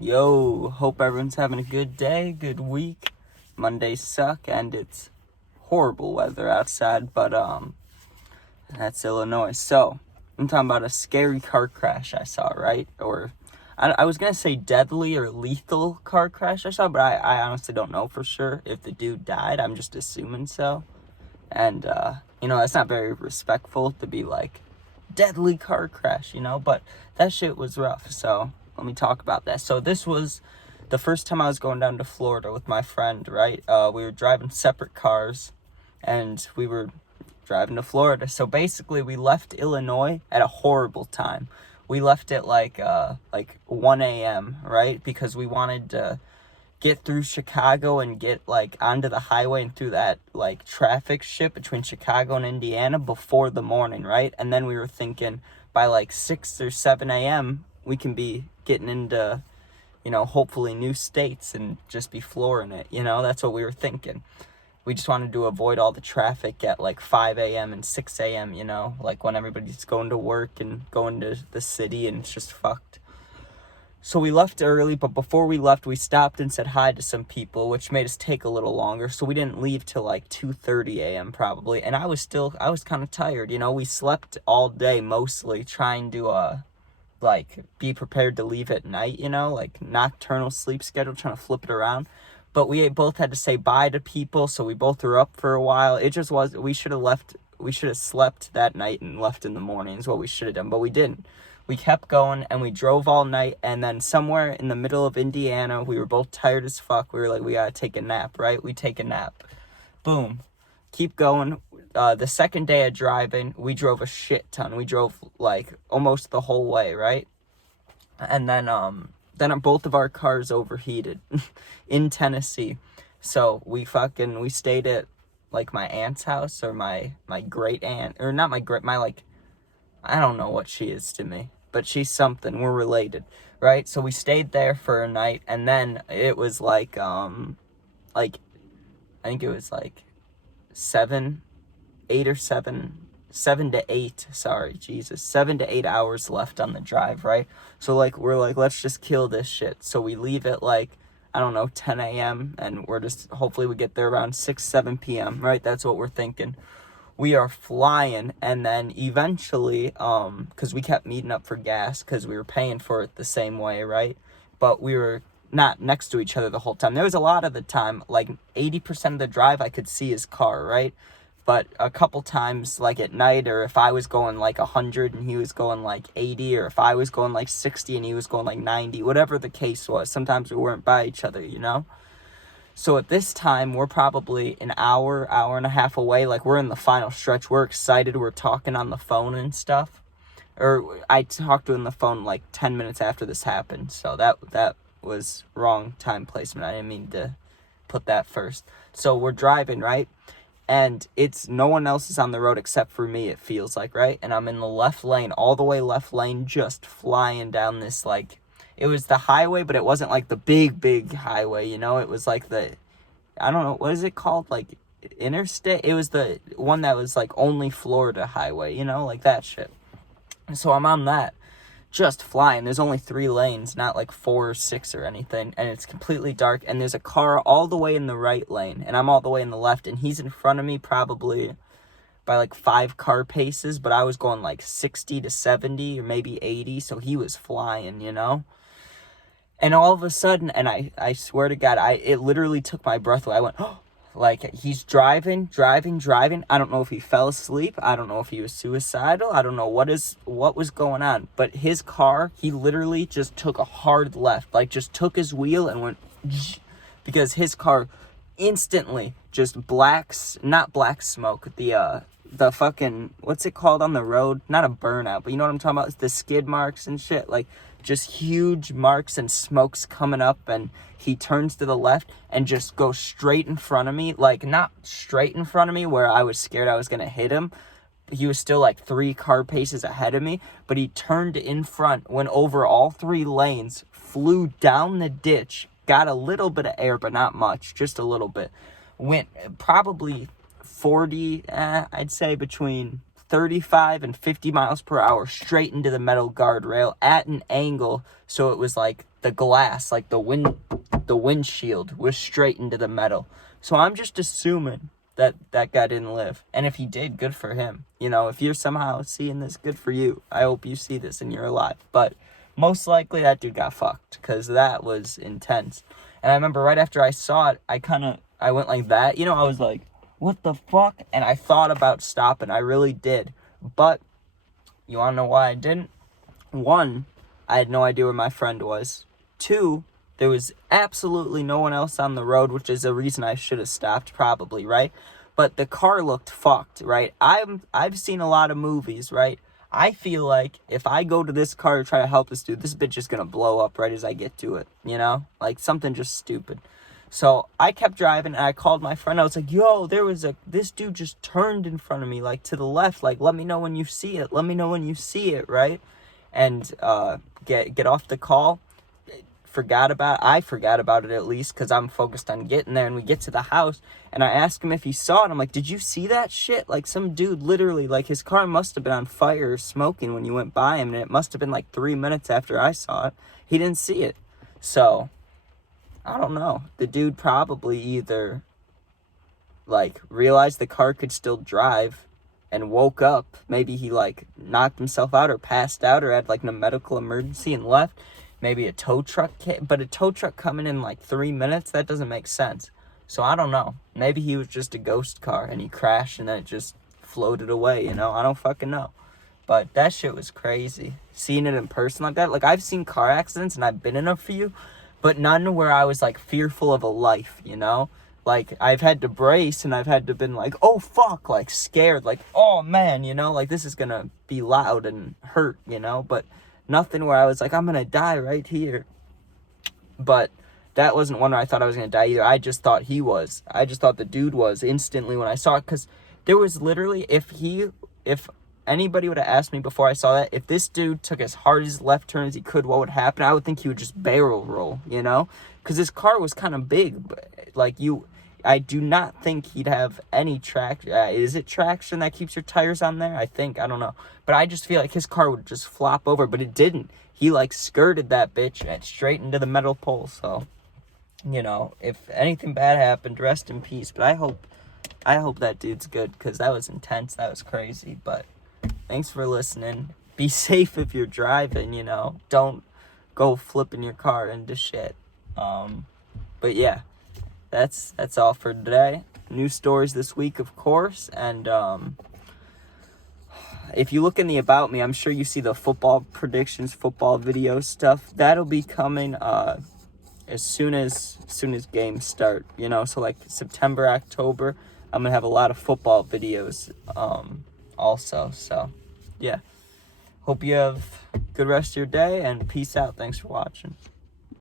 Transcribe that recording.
Yo, hope everyone's having a good day, good week. Mondays suck and it's horrible weather outside, but that's Illinois. So, I'm talking about a scary car crash I saw, right? Or I was gonna say deadly or lethal car crash I saw, but I honestly don't know for sure if the dude died. I'm just assuming so. And that's not very respectful to be like deadly car crash, but that shit was rough. So let me talk about that. So this was the first time I was going down to Florida with my friend, right? We were driving separate cars and we were driving to Florida. So basically we left Illinois at a horrible time. We left at like 1 a.m., right? Because we wanted to get through Chicago and get like onto the highway and through that like traffic shit between Chicago and Indiana before the morning, right? And then we were thinking by like 6 or 7 a.m. we can be getting into, hopefully new states and just be flooring it, that's what we were thinking. We just wanted to avoid all the traffic at like 5 a.m. and 6 a.m., like when everybody's going to work and going to the city and it's just fucked. So we left early, but before we left, we stopped and said hi to some people, which made us take a little longer. So we didn't leave till like 2:30 a.m. probably. And I was kind of tired. We slept all day mostly trying to, be prepared to leave at night, like nocturnal sleep schedule, trying to flip it around. But we both had to say bye to people, so we both were up for a while. It just was, we should have slept that night and left in the morning is what we should have done, but we didn't. We kept going and we drove all night, and then somewhere in the middle of Indiana, we were both tired as fuck. We were like, we gotta take a nap, right? We take a nap. Boom. Keep going. The second day of driving, we drove a shit ton. We drove like almost the whole way, right? And then both of our cars overheated in Tennessee. So we stayed at like my aunt's house, or my great aunt, or not my great, I don't know what she is to me, but she's something. We're related, right? So we stayed there for a night, and then it was I think it was like 7 to 8, sorry, Jesus, 7 to 8 hours left on the drive, right? So we're like, let's just kill this shit. So we leave at 10 a.m. and we're just, hopefully we get there around 7 p.m., right? That's what we're thinking. We are flying, and then eventually, because we kept meeting up for gas, because we were paying for it the same way, right? But we were not next to each other the whole time. There was a lot of the time, like 80% of the drive, I could see his car, right? But a couple times, like at night, or if I was going like 100 and he was going like 80, or if I was going like 60 and he was going like 90, whatever the case was, sometimes we weren't by each other, So at this time, we're probably an hour and a half away. Like, we're in the final stretch. We're excited. We're talking on the phone and stuff. Or I talked to him on the phone like 10 minutes after this happened. So that was wrong time placement. I didn't mean to put that first. So we're driving, right? And no one else is on the road except for me, it feels like, right? And I'm in the left lane, all the way left lane, just flying down this, it was the highway, but it wasn't like the big highway, it was like I don't know, what is it called? Like interstate? It was the one that was like only Florida highway, like that shit. So I'm on that, just flying. There's only 3 lanes, not like 4 or 6 or anything. And it's completely dark. And there's a car all the way in the right lane, and I'm all the way in the left. And he's in front of me probably by like 5 car paces, but I was going like 60 to 70 or maybe 80. So he was flying, And all of a sudden, and I swear to God, it literally took my breath away. I went, oh, like he's driving. I don't know if he fell asleep. I don't know if he was suicidal. I don't know what was going on. But his car, he literally just took a hard left, like just took his wheel and went, because his car instantly just not black smoke, the fucking, what's it called on the road? Not a burnout, but you know what I'm talking about? It's the skid marks and shit, like just huge marks and smokes coming up, and he turns to the left and just goes straight in front of me, like not straight in front of me where I was scared I was gonna hit him. He was still like 3 car paces ahead of me, but he turned in front, went over all 3 lanes, flew down the ditch, got a little bit of air, but not much, just a little bit, went probably 40, I'd say between 35 and 50 miles per hour straight into the metal guardrail at an angle. So it was like the glass, like the windshield was straight into the metal. So I'm just assuming that that guy didn't live. And if he did, good for him. You know, if you're somehow seeing this, good for you. I hope you see this and you're alive. But most likely that dude got fucked, because that was intense. And I remember right after I saw it, I went like that. You know, I was like, what the fuck? And I thought about stopping. I really did. But you want to know why I didn't? One, I had no idea where my friend was. Two, there was absolutely no one else on the road, which is a reason I should have stopped probably, right? But the car looked fucked, right? I've seen a lot of movies, right? I feel like if I go to this car to try to help this dude, this bitch is going to blow up right as I get to it, you know? Like, something just stupid. So I kept driving, and I called my friend. I was like, yo, this dude just turned in front of me, like, to the left. Like, let me know when you see it. Let me know when you see it, right? And get off the call. I forgot about it, at least, because I'm focused on getting there. And we get to the house, and I asked him if he saw it. I'm like, did you see that shit? Like, some dude literally, like, his car must have been on fire or smoking when you went by him, and it must have been like 3 minutes after I saw it. He didn't see it. So I don't know. The dude probably either, like, realized the car could still drive and woke up. Maybe he, like, knocked himself out or passed out or had, like, a medical emergency and left. Maybe a tow truck came, but a tow truck coming in, like, 3 minutes? That doesn't make sense. So I don't know. Maybe he was just a ghost car and he crashed and then it just floated away, you know? I don't fucking know. But that shit was crazy. Seeing it in person like that. Like, I've seen car accidents and I've been in a few, but none where I was, like, fearful of a life, you know? Like, I've had to brace and I've had to been like, oh, fuck, like, scared. Like, oh, man, you know? Like, this is gonna be loud and hurt, you know? But nothing where I was like, I'm gonna die right here. But that wasn't one where I thought I was gonna die either. I just thought he was. I just thought the dude was instantly when I saw it. Because there was literally, if anybody would have asked me before I saw that, if this dude took as hard as left turn as he could, what would happen? I would think he would just barrel roll, you know? Because his car was kind of big. Like, I do not think he'd have any traction. Is it traction that keeps your tires on there? I think. I don't know. But I just feel like his car would just flop over. But it didn't. He, like, skirted that bitch and straight into the metal pole. So, you know, if anything bad happened, rest in peace. But I hope that dude's good, because that was intense. That was crazy. But thanks for listening. Be safe if you're driving, you know. Don't go flipping your car into shit. But yeah. That's all for today. New stories this week, of course. And if you look in the About Me, I'm sure you see the football predictions, football video stuff. That'll be coming as soon as games start. You know, so like September, October, I'm gonna have a lot of football videos also. So yeah. Hope you have a good rest of your day, and peace out. Thanks for watching.